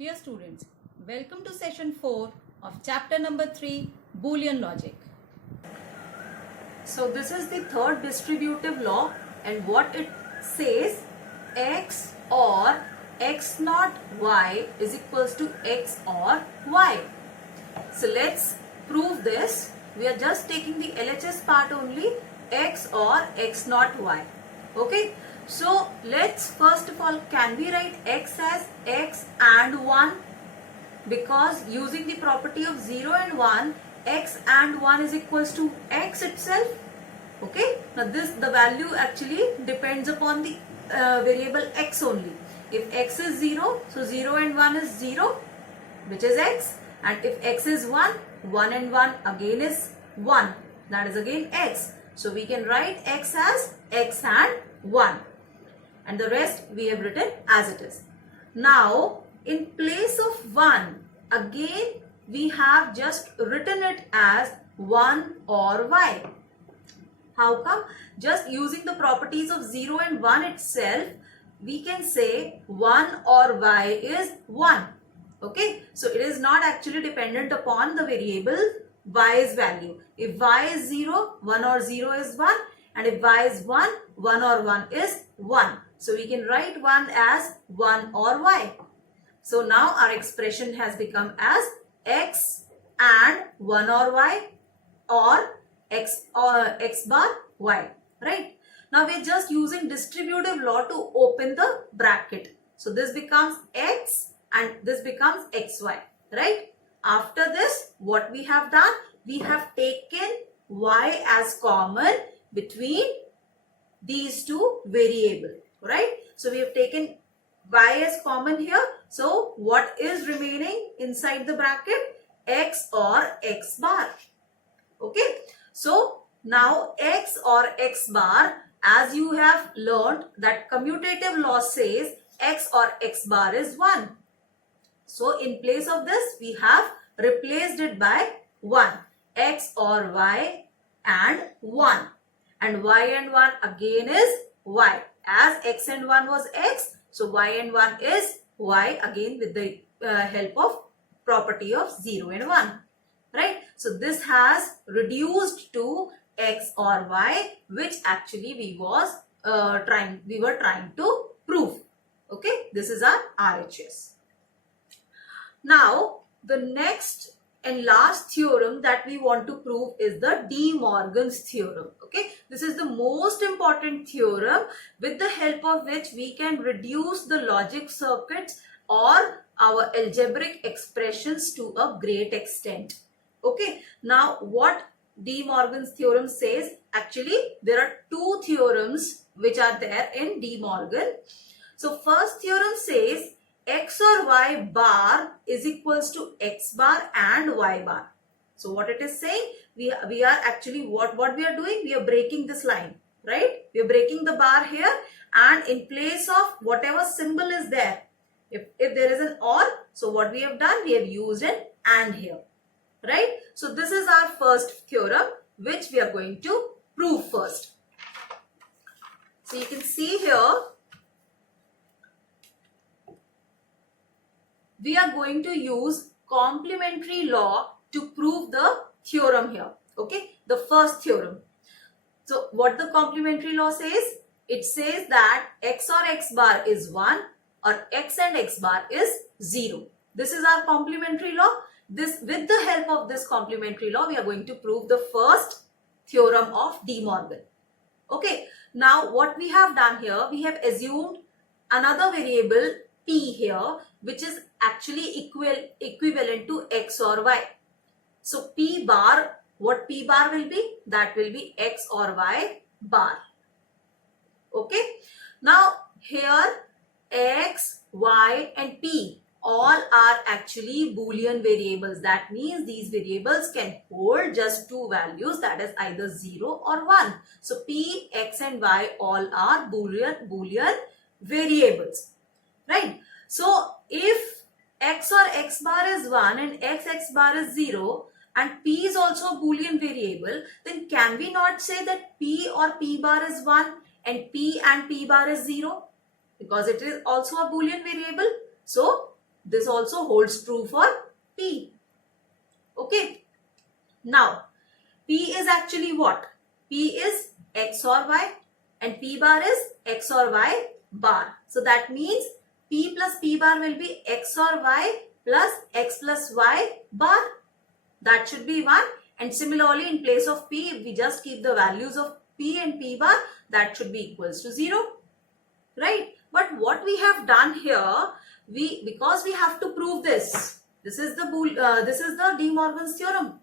Dear students, welcome to session 4 of chapter number 3, Boolean logic. So this is the third distributive law, and what it says, x or x naught y is equals to x or y. So let's prove this. We are just taking the LHS part only, x or x naught y. Okay. So let's first of all, can we write x as x and 1? Because using the property of 0 and 1, x and 1 is equals to x itself. Okay. Now the value actually depends upon the variable x only. If x is 0, so 0 and 1 is 0, which is x. And if x is 1, 1 and 1 again is 1. That is again x. So we can write x as x and 1. And the rest we have written as it is. Now, in place of 1, again we have just written it as 1 or y. How come? Just using the properties of 0 and 1 itself, we can say 1 or y is 1. Okay, so it is not actually dependent upon the variable y's value. If y is 0, 1 or 0 is 1, and if y is 1, 1 or 1 is 1. So we can write 1 as 1 or y. So now our expression has become as x and 1 or y, or x bar y, right? Now we are just using distributive law to open the bracket. So this becomes x and this becomes xy, right? After this, what we have done? We have taken y as common between these two variables, right? So we have taken y as common here. So what is remaining inside the bracket? X or x bar. Okay. So now x or x bar, as you have learned that commutative law says x or x bar is 1. So in place of this, we have replaced it by 1. X or y and 1. And y and 1 again is y. As x and 1 was x, so y and 1 is y again with the help of property of 0 and 1. Right? So this has reduced to x or y, which actually we were trying to prove. Okay? This is our RHS. Now, the next and last theorem that we want to prove is the De Morgan's theorem. Okay, this is the most important theorem with the help of which we can reduce the logic circuits or our algebraic expressions to a great extent. Okay, now what De Morgan's theorem says, actually there are two theorems which are there in De Morgan. So first theorem says x or y bar is equals to x bar and y bar. So what it is saying, we are actually what we are doing, we are breaking this line, right? We are breaking the bar here, and in place of whatever symbol is there, if there is an or, so what we have done, we have used an and here, right? So this is our first theorem which we are going to prove first. So you can see here, we are going to use complementary law to prove the theorem here. Okay, the first theorem. So what the complementary law says? It says that x or x bar is 1 or x and x bar is 0. This is our complementary law. With the help of this complementary law, we are going to prove the first theorem of De Morgan. Okay, now what we have done here, we have assumed another variable p here, which is actually equivalent to x or y. So p bar, what p bar will be? That will be x or y bar. Okay. Now here x, y and p all are actually Boolean variables. That means these variables can hold just two values, that is either 0 or 1. So p, x and y all are Boolean variables. Right. So if x or x bar is 1 and x bar is 0 and p is also a Boolean variable, then can we not say that p or p bar is 1 and p bar is 0? Because it is also a Boolean variable. So This also holds true for P. Okay. Now, P is actually what? P is X or Y and P bar is X or Y bar. So that means P plus P bar will be X or Y plus X plus Y bar. That should be 1. And similarly, in place of P, if we just keep the values of P and P bar, that should be equals to 0. Right? But what we have done here, because we have to prove this. This is the De Morgan's theorem.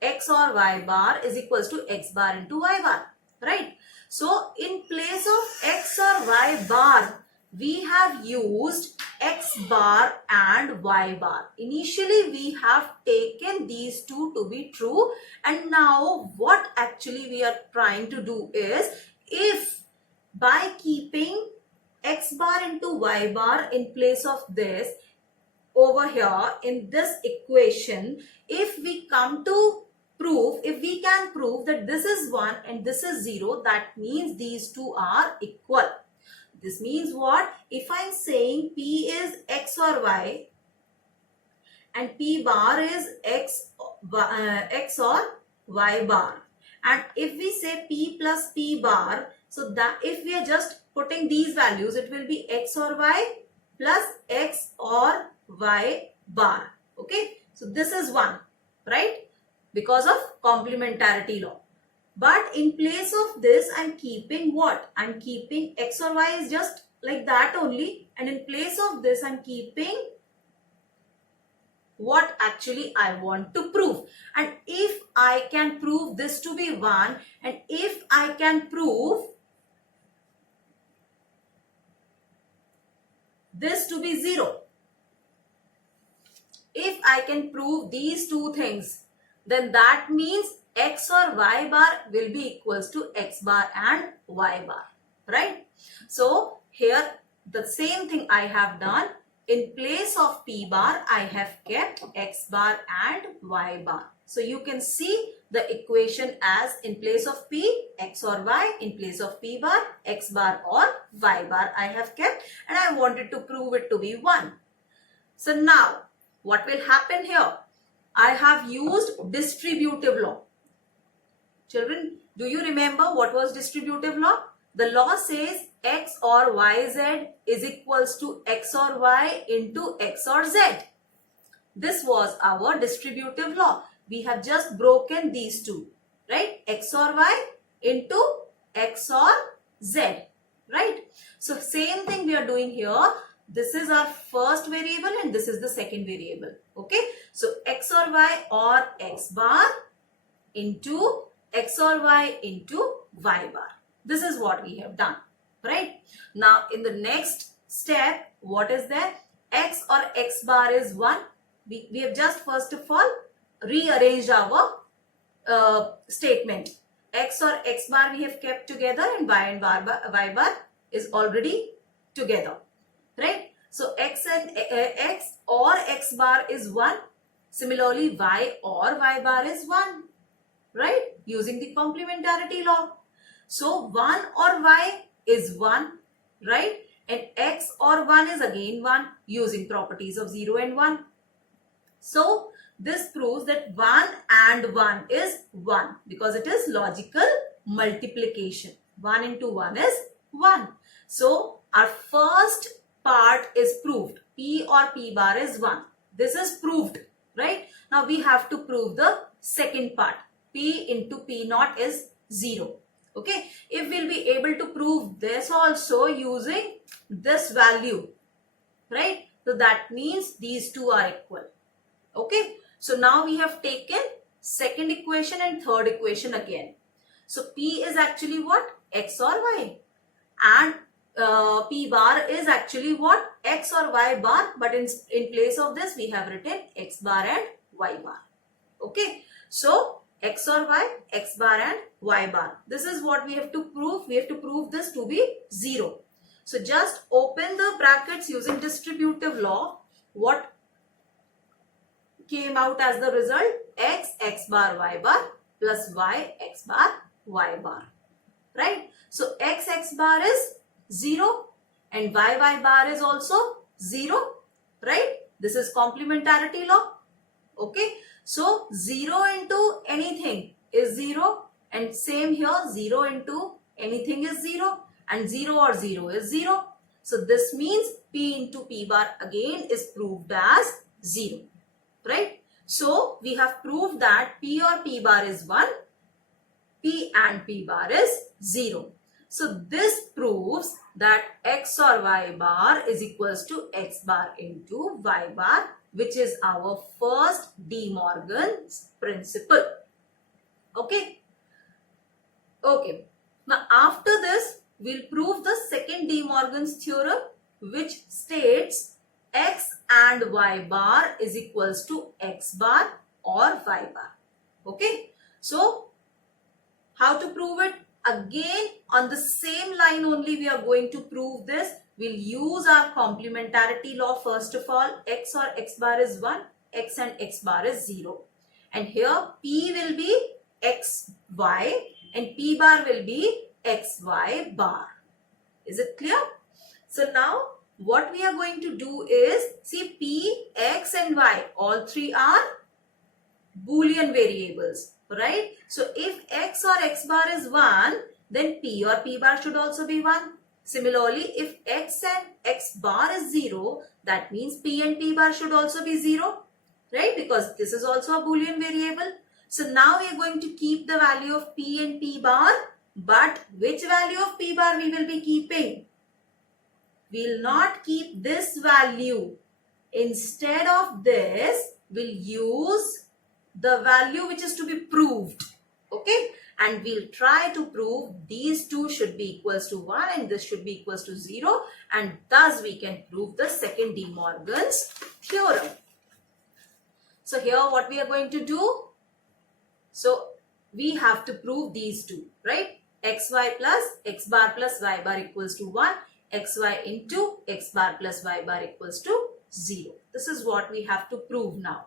X or Y bar is equals to X bar into Y bar. Right? So, in place of X or Y bar, we have used X bar and Y bar. Initially, we have taken these two to be true. And now, what actually we are trying to do is, if by keeping X bar into Y bar in place of this, over here in this equation, if we can prove that this is 1 and this is 0, that means these two are equal. This means what? If I am saying P is X or Y and P bar is X or Y bar, and if we say P plus P bar, so that if we are just putting these values, it will be X or Y plus X or Y bar. Okay, so this is 1, right? Because of complementarity law. But in place of this, I'm keeping what? I'm keeping X or Y is just like that only. And in place of this, I'm keeping what actually I want to prove. And if I can prove this to be 1, and if I can prove this to be 0, if I can prove these two things, then that means X or Y bar will be equals to X bar and Y bar, right? So here the same thing I have done. In place of P bar, I have kept X bar and Y bar. So you can see the equation as in place of P, X or Y, in place of P bar, X bar or Y bar I have kept, and I wanted to prove it to be 1. So now what will happen here? I have used distributive law. Children, do you remember what was distributive law? The law says X or YZ is equals to X or Y into X or Z. This was our distributive law. We have just broken these two, right? X or Y into X or Z, right? So same thing we are doing here. This is our first variable and this is the second variable. Okay. So X or Y or X bar into X or Y into Y bar. This is what we have done. Right. Now in the next step, what is there? X or X bar is 1. We have just first of all rearranged our statement. X or X bar we have kept together and Y bar is already together. Right? So X or X bar is 1. Similarly, Y or Y bar is 1. Right? Using the complementarity law. So 1 or Y is 1. Right? And X or 1 is again 1 using properties of 0 and 1. So this proves that 1 and 1 is 1 because it is logical multiplication. 1 into 1 is 1. So our first part is proved. P or P bar is 1. This is proved, right? Now we have to prove the second part. P into P naught is 0. Okay. If we'll be able to prove this also using this value, right? So that means these two are equal. Okay. So now we have taken second equation and third equation again. So P is actually what? X or Y. And P bar is actually what? X or Y bar, but in place of this we have written X bar and Y bar. Okay. So X or Y, X bar and Y bar. This is what we have to prove. We have to prove this to be 0. So just open the brackets using distributive law. What came out as the result? X, X bar, Y bar plus Y, X bar, Y bar. Right? So X, X bar is 0 and Y, Y bar is also 0. Right? This is complementarity law. Okay, so 0 into anything is 0, and same here, 0 into anything is 0, and 0 or 0 is 0. So this means P into P bar again is proved as 0, right? So we have proved that P or P bar is 1, P and P bar is 0. So this proves that X or Y bar is equals to X bar into Y bar, which is our first De Morgan's principle. Okay. Okay. Now after this, we'll prove the second De Morgan's theorem, which states X and Y bar is equals to X bar or Y bar. Okay. So how to prove it? Again, on the same line only we are going to prove this. We'll use our complementarity law first of all. X or X bar is 1, X and X bar is 0. And here P will be XY and P bar will be XY bar. Is it clear? So now what we are going to do is, see P, X and Y, all three are Boolean variables, right? So if X or X bar is 1, then P or P bar should also be 1. Similarly, if X and X bar is 0, that means P and P bar should also be 0, right? Because this is also a Boolean variable. So now we are going to keep the value of P and P bar, but which value of P bar we will be keeping? We will not keep this value. Instead of this, we'll use the value which is to be proved. Okay, and we'll try to prove these two should be equals to 1 and this should be equals to 0, and thus we can prove the second De Morgan's theorem. So here what we are going to do? So we have to prove these two, right? Xy plus X bar plus Y bar equals to 1, Xy into X bar plus Y bar equals to 0. This is what we have to prove now.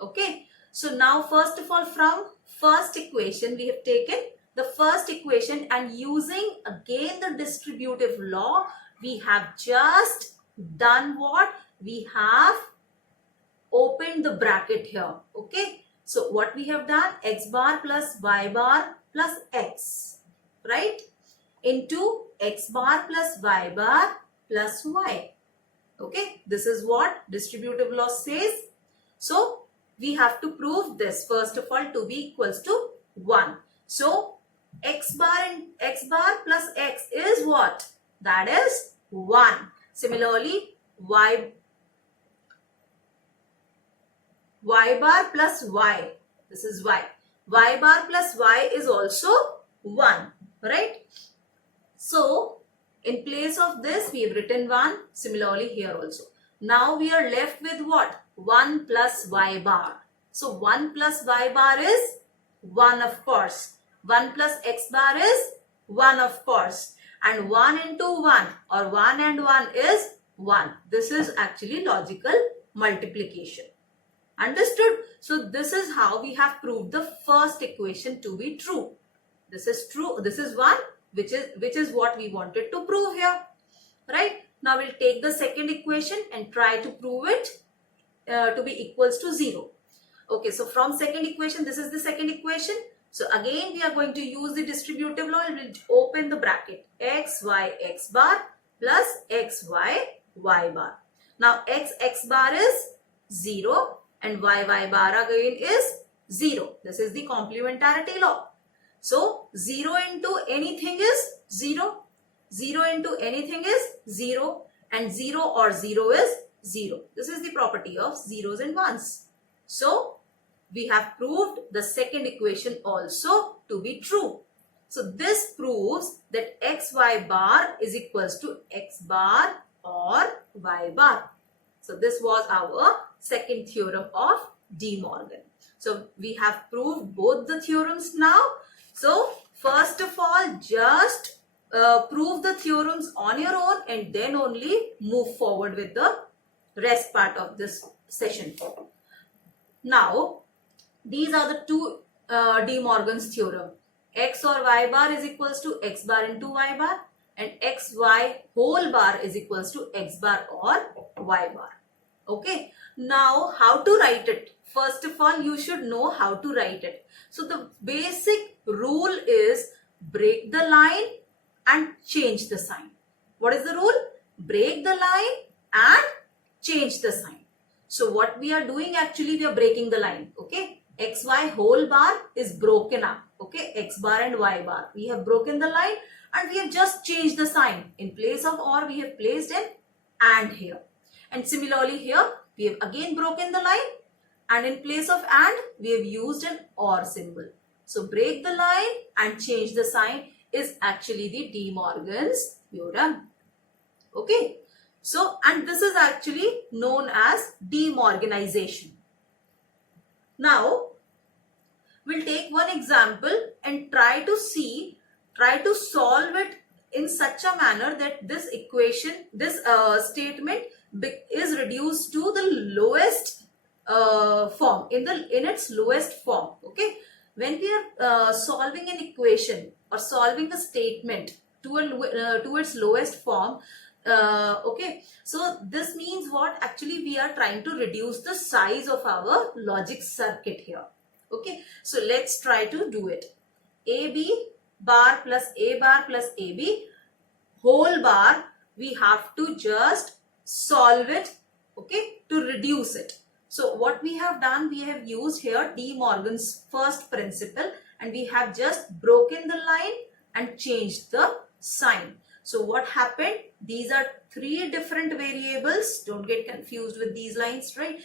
Okay. So now first of all, from first equation we have taken the first equation, and using again the distributive law, we have just done what? We have opened the bracket here. Okay. So what we have done? X bar plus Y bar plus X, right? Into X bar plus Y bar plus Y. Okay. This is what distributive law says. So we have to prove this first of all to be equals to 1. So X bar and X bar plus X is what? That is 1. Similarly, Y bar plus Y. This is Y. Y bar plus Y is also 1. Right? So in place of this, we have written 1. Similarly here also. Now we are left with what? 1 plus Y bar. So 1 plus Y bar is 1, of course. 1 plus X bar is 1, of course. And 1 into 1 or 1 and 1 is 1. This is actually logical multiplication. Understood? So this is how we have proved the first equation to be true. This is true. This is 1, which is what we wanted to prove here. Right? Now we'll take the second equation and try to prove it to be equals to 0. Okay, so from second equation, this is the second equation. So again, we are going to use the distributive law and we'll open the bracket. X, Y, X bar plus X, Y, Y bar. Now X bar is 0 and Y bar again is 0. This is the complementarity law. So 0 into anything is 0. 0 into anything is 0, and 0 or 0 is 0. This is the property of zeros and ones. So we have proved the second equation also to be true. So this proves that XY bar is equals to X bar or Y bar. So this was our second theorem of De Morgan. So we have proved both the theorems now. So first of all, just prove the theorems on your own and then only move forward with the rest part of this session. Now, these are the two De Morgan's theorem. X or Y bar is equals to X bar into Y bar, and XY whole bar is equals to X bar or Y bar. Okay, now how to write it? First of all, you should know how to write it. So the basic rule is break the line and change the sign. What is the rule? Break the line and change the sign. So what we are doing, actually we are breaking the line. Okay, xy whole bar is broken up. Okay, x bar and y bar, we have broken the line and we have just changed the sign. In place of or, we have placed an and here. And similarly here, we have again broken the line and in place of and, we have used an or symbol. So break the line and change the sign is actually the De Morgan's theorem. Okay. So, and this is actually known as De Morganization. Now, we'll take one example and try to solve it in such a manner that this equation, this statement is reduced to the lowest form, in its lowest form. Okay, when we are solving an equation or solving a statement to its lowest form, okay, so this means what? Actually we are trying to reduce the size of our logic circuit here. Okay, so let's try to do it. AB bar plus AB whole bar, we have to just solve it, okay, to reduce it. So what we have done, we have used here De Morgan's first principle and we have just broken the line and changed the sign. So what happened? These are three different variables. Don't get confused with these lines, right?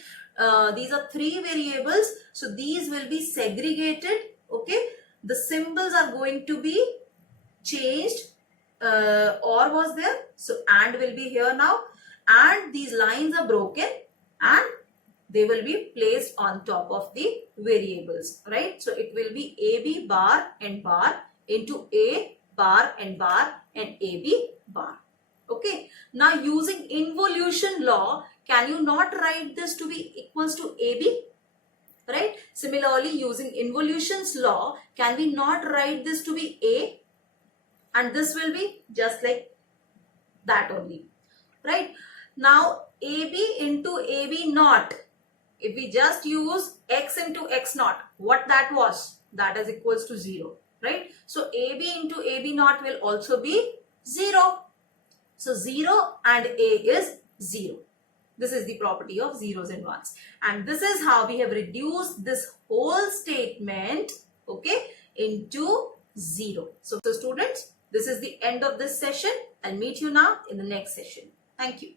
These are three variables. So these will be segregated, okay? The symbols are going to be changed. Or was there, so and will be here now, and these lines are broken and they will be placed on top of the variables, right? So it will be AB bar into A bar and AB bar. Okay, now using involution law, can you not write this to be equals to AB? Right? Similarly, using involution's law, can we not write this to be A? And this will be just like that only, right? Now AB into AB naught, if we just use x into x naught, what that was? That is equals to 0, right? So AB into AB naught will also be 0. So 0 and A is 0. This is the property of zeros and ones. And this is how we have reduced this whole statement, okay, into 0. So students, this is the end of this session. I'll meet you now in the next session. Thank you.